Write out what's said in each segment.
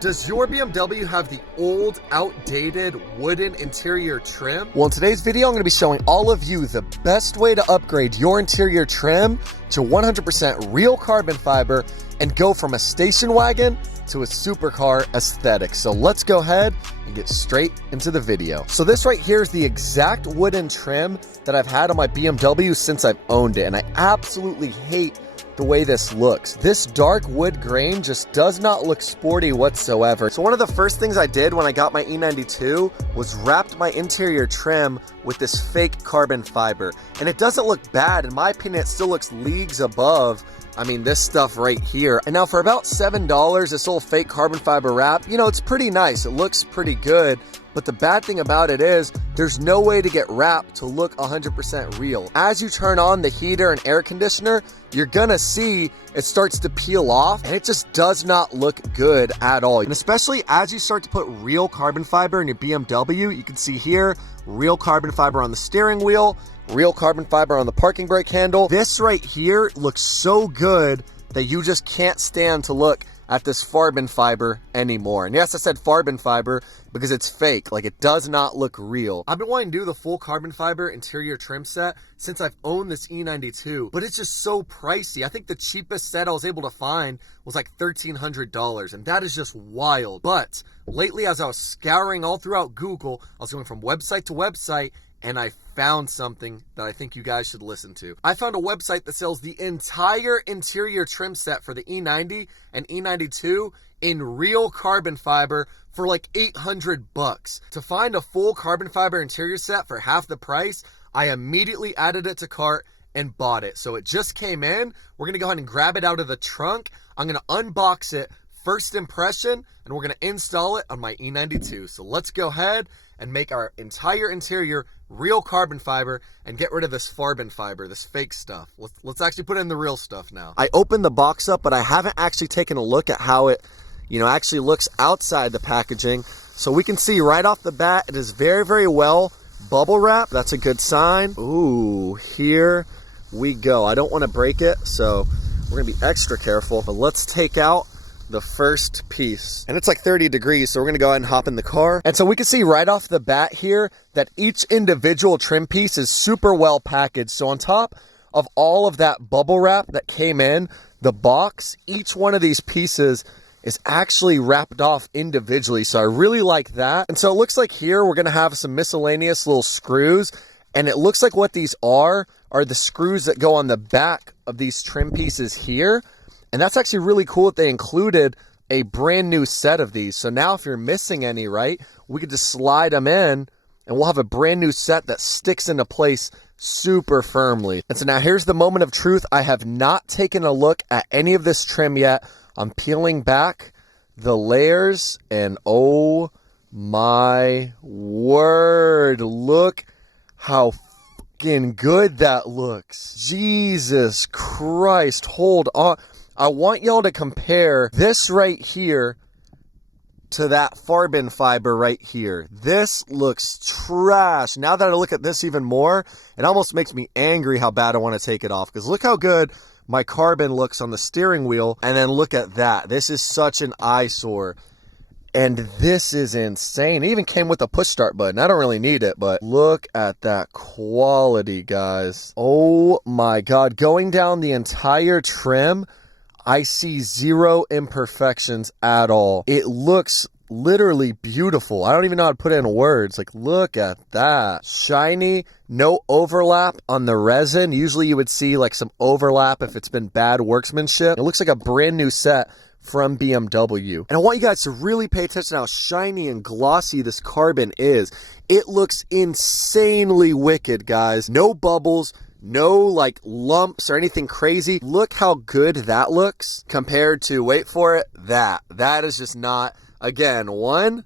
Does your BMW have the old, outdated wooden interior trim? Well, in today's video, I'm going to be showing all of you the best way to upgrade your interior trim to 100% real carbon fiber and go from a station wagon to a supercar aesthetic. So let's go ahead and get straight into the video. So this right here is the exact wooden trim that I've had on my BMW since I've owned it, and I absolutely hate the way this looks. This dark wood grain just does not look sporty whatsoever. So one of the first things I did when I got my E92 was wrapped my interior trim with this fake carbon fiber. And it doesn't look bad. In my opinion, it still looks leagues above, I mean, this stuff right here. And now for about $7, this little fake carbon fiber wrap, you know, it's pretty nice. It looks pretty good. But the bad thing about it is there's no way to get wrapped to look 100% real. As you turn on the heater and air conditioner, you're gonna see it starts to peel off and it just does not look good at all. And especially as you start to put real carbon fiber in your BMW, you can see here, real carbon fiber on the steering wheel, real carbon fiber on the parking brake handle. This right here looks so good that you just can't stand to look at this carbon fiber anymore. And yes, I said carbon fiber because it's fake. Like, it does not look real. I've been wanting to do the full carbon fiber interior trim set since I've owned this E92, but it's just so pricey. I think the cheapest set I was able to find was like $1,300, and that is just wild. But lately, as I was scouring all throughout Google, I was going from website to website, and I found something that I think you guys should listen to. I found a website that sells the entire interior trim set for the E90 and E92 in real carbon fiber for like $800. To find a full carbon fiber interior set for half the price, I immediately added it to cart and bought it. So it just came in. We're gonna go ahead and grab it out of the trunk. I'm gonna unbox it, first impression, and we're gonna install it on my E92. So let's go ahead and make our entire interior real carbon fiber and get rid of this carbon fiber, this fake stuff. Let's actually put in the real stuff now. I opened the box up, but I haven't actually taken a look at how it, actually looks outside the packaging. So we can see right off the bat, it is very, very well bubble wrapped. That's a good sign. Ooh, here we go. I don't want to break it, so we're gonna be extra careful, but let's take out the first piece. And it's like 30 degrees, so we're gonna go ahead and hop in the car. And so we can see right off the bat here that each individual trim piece is super well packaged. So on top of all of that bubble wrap that came in the box, each one of these pieces is actually wrapped off individually. So I really like that. And so it looks like here we're gonna have some miscellaneous little screws, and it looks like what these are the screws that go on the back of these trim pieces here. And that's actually really cool that they included a brand new set of these. So now if you're missing any, right, we could just slide them in and we'll have a brand new set that sticks into place super firmly. And so now here's the moment of truth. I have not taken a look at any of this trim yet. I'm peeling back the layers and oh my word, look how fucking good that looks. Jesus Christ, hold on. I want y'all to compare this right here to that carbon fiber right here. This looks trash. Now that I look at this even more, it almost makes me angry how bad I want to take it off. Because look how good my carbon looks on the steering wheel. And then look at that. This is such an eyesore. And this is insane. It even came with a push start button. I don't really need it, but look at that quality, guys. Oh my God. Going down the entire trim, I see zero imperfections at all. It looks literally beautiful. I don't even know how to put it in words. Like, look at that. Shiny, no overlap on the resin. Usually you would see like some overlap if it's been bad workmanship. It looks like a brand new set from BMW. And I want you guys to really pay attention to how shiny and glossy this carbon is. It looks insanely wicked, guys. No bubbles, no like lumps or anything crazy. Look how good that looks compared to, wait for it, that is just not, again, one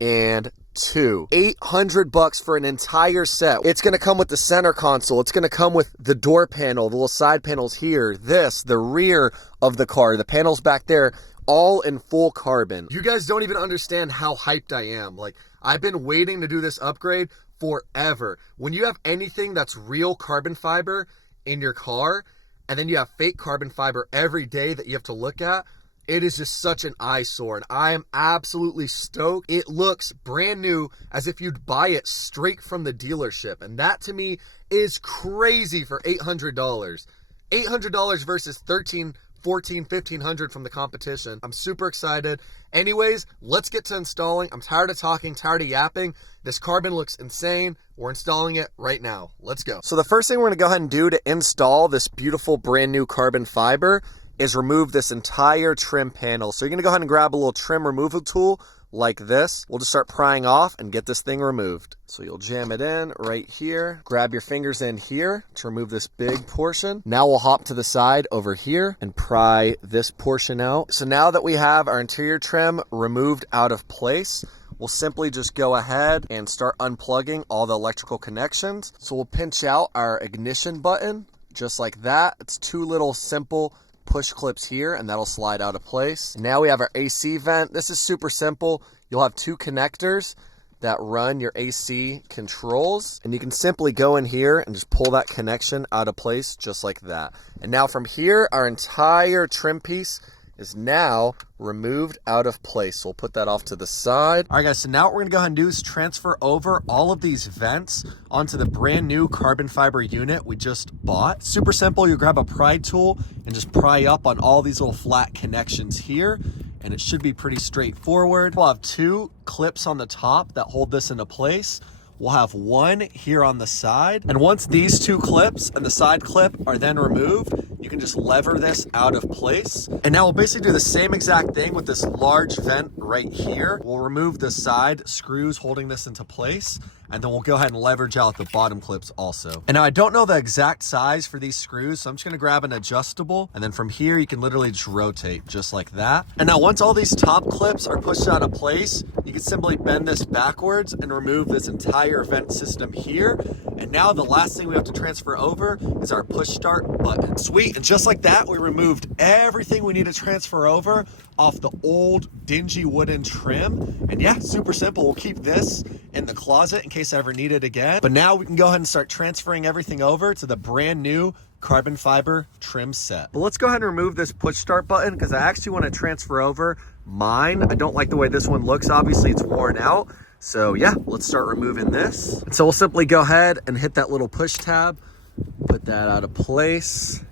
and two. $800 for an entire set. It's gonna come with the center console. It's gonna come with the door panel, the little side panels here, this, the rear of the car, the panels back there, all in full carbon. You guys don't even understand how hyped I am. Like, I've been waiting to do this upgrade forever. When you have anything that's real carbon fiber in your car, and then you have fake carbon fiber every day that you have to look at, It is just such an eyesore, and I am absolutely stoked. It looks brand new, as if you'd buy it straight from the dealership, and that to me is crazy for $800. $800 versus $1,300, $1,400, $1,500 from the competition. I'm super excited. Anyways, let's get to installing. I'm tired of talking, tired of yapping. This carbon looks insane. We're installing it right now. Let's go. So the first thing we're gonna go ahead and do to install this beautiful brand new carbon fiber is remove this entire trim panel. So you're gonna go ahead and grab a little trim removal tool like this. We'll just start prying off and get this thing removed. So you'll jam it in right here. Grab your fingers in here to remove this big portion. Now we'll hop to the side over here and pry this portion out. So now that we have our interior trim removed out of place, we'll simply just go ahead and start unplugging all the electrical connections. So we'll pinch out our ignition button just like that. It's two little simple push clips here, and that'll slide out of place. Now we have our AC vent. This is super simple. You'll have two connectors that run your AC controls, and you can simply go in here and just pull that connection out of place just like that. And now from here, our entire trim piece is now removed out of place. So we'll put that off to the side. All right, guys, so now what we're gonna go ahead and do is transfer over all of these vents onto the brand new carbon fiber unit we just bought. Super simple. You grab a pry tool and just pry up on all these little flat connections here, and it should be pretty straightforward. We'll have two clips on the top that hold this into place. We'll have one here on the side. And once these two clips and the side clip are then removed, you can just lever this out of place. And now we'll basically do the same exact thing with this large vent right here. We'll remove the side screws holding this into place, and then we'll go ahead and leverage out the bottom clips also. And now I don't know the exact size for these screws, so I'm just gonna grab an adjustable, and then from here you can literally just rotate just like that. And now once all these top clips are pushed out of place, you can simply bend this backwards and remove this entire vent system here. And now the last thing we have to transfer over is our push start button. Sweet, and just like that, we removed everything we need to transfer over off the old dingy wooden trim. And yeah, super simple. We'll keep this in the closet in case I ever need it again. But now we can go ahead and start transferring everything over to the brand new carbon fiber trim set. But let's go ahead and remove this push start button because I actually want to transfer over mine. I don't like the way this one looks. Obviously it's worn out. So yeah, let's start removing this. And so we'll simply go ahead and hit that little push tab, put that out of place,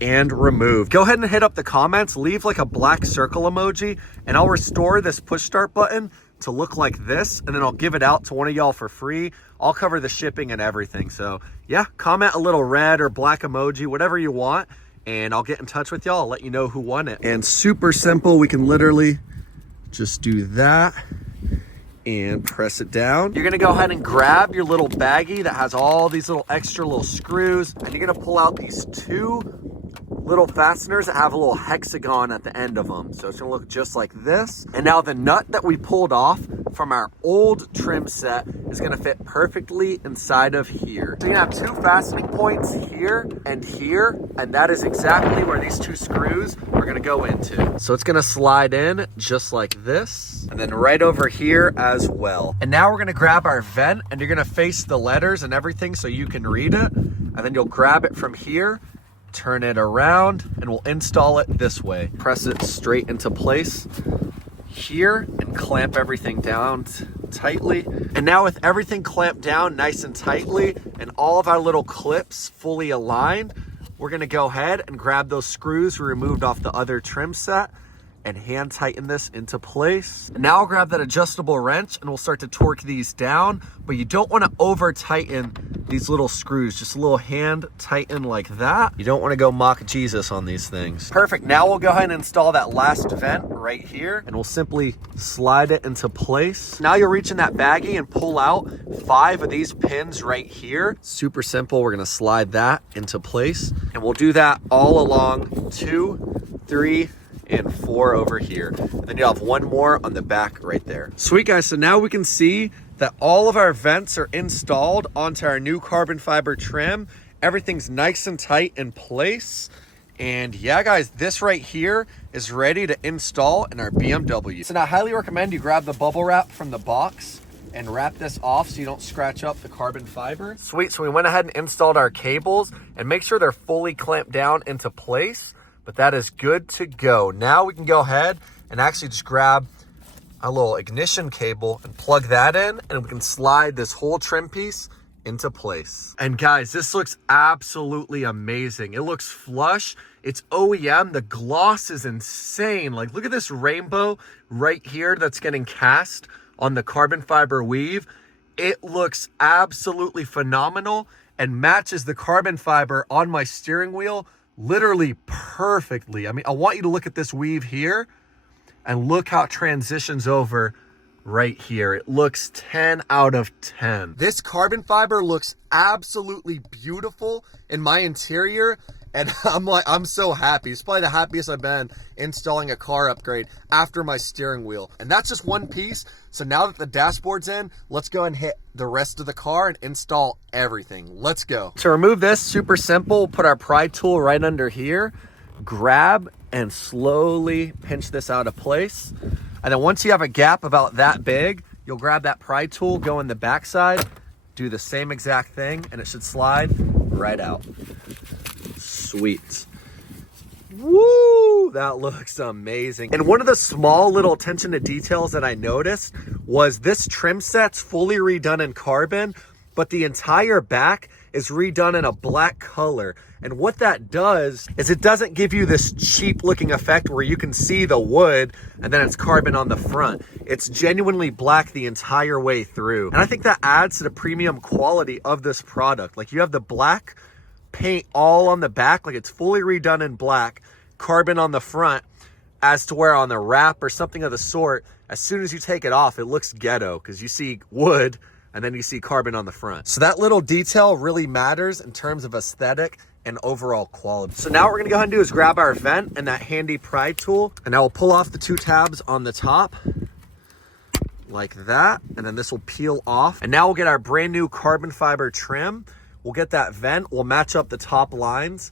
and remove. Go ahead and hit up the comments, leave like a black circle emoji, and I'll restore this push start button to look like this, and then I'll give it out to one of y'all for free. I'll cover the shipping and everything. So yeah, comment a little red or black emoji, whatever you want, and I'll get in touch with y'all. I'll let you know who won it. And super simple, we can literally just do that and press it down. You're gonna go ahead and grab your little baggie that has all these little extra little screws, and you're gonna pull out these two little fasteners that have a little hexagon at the end of them. So it's gonna look just like this. And now the nut that we pulled off from our old trim set is gonna fit perfectly inside of here. So you have two fastening points here, and that is exactly where these two screws are gonna go into. So it's gonna slide in just like this, and then right over here as well. And now we're gonna grab our vent, and you're gonna face the letters and everything so you can read it, and then you'll grab it from here, turn it around, and we'll install it this way. Press it straight into place here and clamp everything down tightly. And now with everything clamped down nice and tightly and all of our little clips fully aligned, we're gonna go ahead and grab those screws we removed off the other trim set and hand tighten this into place. And now I'll grab that adjustable wrench and we'll start to torque these down, but you don't want to over tighten these little screws, just a little hand tighten like that. You don't want to go mock Jesus on these things. Perfect. Now we'll go ahead and install that last vent right here, and we'll simply slide it into place. Now you'll reach in that baggie and pull out 5 of these pins right here. Super simple. We're going to slide that into place, and we'll do that all along 2, 3, and 4 over here. And then you'll have one more on the back right there. Sweet, guys. So now we can see that all of our vents are installed onto our new carbon fiber trim. Everything's nice and tight in place. And yeah, guys, this right here is ready to install in our BMW. So now I highly recommend you grab the bubble wrap from the box and wrap this off so you don't scratch up the carbon fiber. Sweet. So we went ahead and installed our cables, and make sure they're fully clamped down into place but that is good to go. Now we can go ahead and actually just grab a little ignition cable and plug that in, and we can slide this whole trim piece into place. And guys, this looks absolutely amazing. It looks flush. It's OEM. The gloss is insane. Like, look at this rainbow right here that's getting cast on the carbon fiber weave. It looks absolutely phenomenal and matches the carbon fiber on my steering wheel literally perfectly. I mean, I want you to look at this weave here and look how it transitions over right here. It looks 10 out of 10. This carbon fiber looks absolutely beautiful in my interior, and I'm so happy. It's probably the happiest I've been installing a car upgrade after my steering wheel. And that's just one piece. So now that the dashboard's in, let's go and hit the rest of the car and install everything. Let's go. To remove this, super simple, put our pry tool right under here, grab and slowly pinch this out of place. And then once you have a gap about that big, you'll grab that pry tool, go in the backside, do the same exact thing, and it should slide right out. Sweet. Woo, that looks amazing. And one of the small little attention to details that I noticed was this trim set's fully redone in carbon, but the entire back is redone in a black color. And what that does is it doesn't give you this cheap looking effect where you can see the wood and then it's carbon on the front. It's genuinely black the entire way through. And I think that adds to the premium quality of this product. Like, you have the black paint all on the back, like it's fully redone in black, carbon on the front, as to where on the wrap or something of the sort, as soon as you take it off, it looks ghetto because you see wood and then you see carbon on the front. So that little detail really matters in terms of aesthetic and overall quality. So now what we're gonna go ahead and do is grab our vent and that handy pry tool, and I will pull off the two tabs on the top like that, and then this will peel off. And now we'll get our brand new carbon fiber trim. We'll get that vent, we'll match up the top lines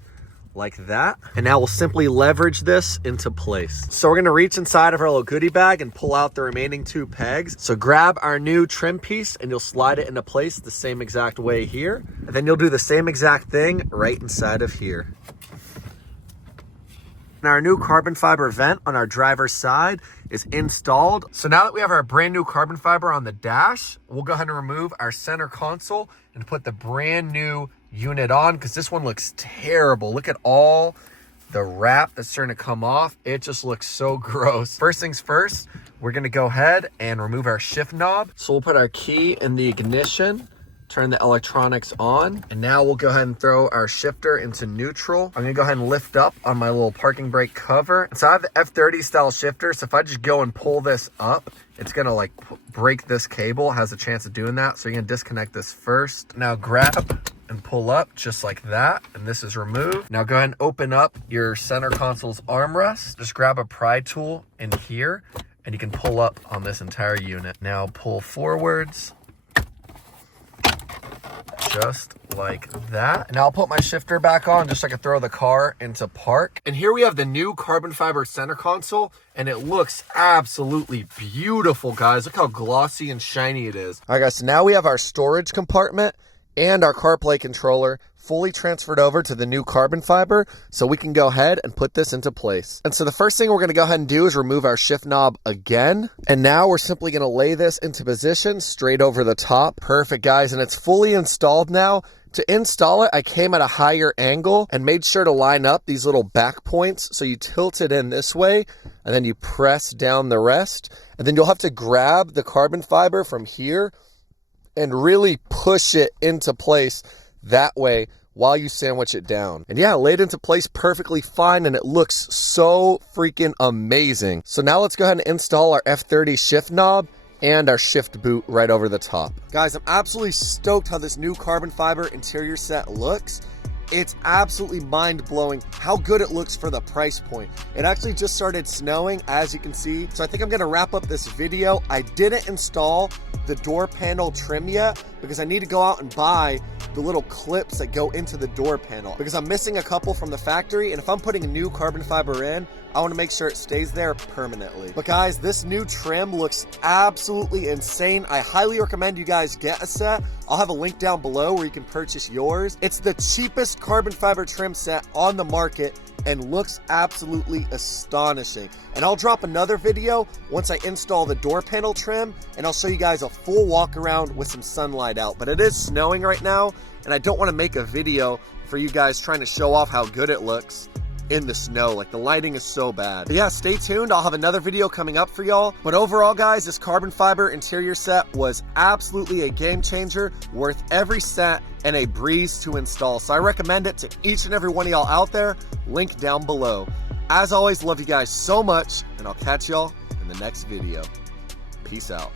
like that. And now we'll simply leverage this into place. So we're gonna reach inside of our little goodie bag and pull out the remaining two pegs. So grab our new trim piece and you'll slide it into place the same exact way here. And then you'll do the same exact thing right inside of here. And our new carbon fiber vent on our driver's side is installed. So now that we have our brand new carbon fiber on the dash, we'll go ahead and remove our center console and put the brand new unit on, because this one looks terrible. Look at all the wrap that's starting to come off. It just looks so gross. First things first, we're gonna go ahead and remove our shift knob. So we'll put our key in the ignition, turn the electronics on, and now we'll go ahead and throw our shifter into neutral. I'm gonna go ahead and lift up on my little parking brake cover. So I have the F30 style shifter, so if I just go and pull this up, it's gonna like break this cable, has a chance of doing that. So you're gonna disconnect this first. Now grab and pull up just like that, and this is removed. Now go ahead and open up your center console's armrest. Just grab a pry tool in here, and you can pull up on this entire unit. Now pull forwards, just like that. And now I'll put my shifter back on just so I can throw the car into park. And here we have the new carbon fiber center console, and it looks absolutely beautiful, guys. Look how glossy and shiny it is. All right, guys, so now we have our storage compartment and our CarPlay controller fully transferred over to the new carbon fiber, so we can go ahead and put this into place. And so the first thing we're gonna go ahead and do is remove our shift knob again. And now we're simply gonna lay this into position straight over the top. Perfect, guys, and it's fully installed now. To install it, I came at a higher angle and made sure to line up these little back points. So you tilt it in this way, and then you press down the rest. And then you'll have to grab the carbon fiber from here and really push it into place that way while you sandwich it down. And yeah, laid into place perfectly fine, and it looks so freaking amazing. So now let's go ahead and install our F30 shift knob and our shift boot right over the top. Guys, I'm absolutely stoked how this new carbon fiber interior set looks. It's absolutely mind-blowing how good it looks for the price point. It actually just started snowing, as you can see. So I think I'm gonna wrap up this video. I didn't install the door panel trim yet because I need to go out and buy the little clips that go into the door panel because I'm missing a couple from the factory. And if I'm putting a new carbon fiber in, I want to make sure it stays there permanently. But guys, this new trim looks absolutely insane. I highly recommend you guys get a set. I'll have a link down below where you can purchase yours. It's the cheapest carbon fiber trim set on the market and looks absolutely astonishing. And I'll drop another video once I install the door panel trim, and I'll show you guys a full walk around with some sunlight out. But it is snowing right now, and I don't want to make a video for you guys trying to show off how good it looks in the snow. Like, the lighting is so bad. But yeah, stay tuned. I'll have another video coming up for y'all. But overall, guys, this carbon fiber interior set was absolutely a game changer, worth every cent and a breeze to install. So I recommend it to each and every one of y'all out there. Link down below. As always, love you guys so much, and I'll catch y'all in the next video. Peace out.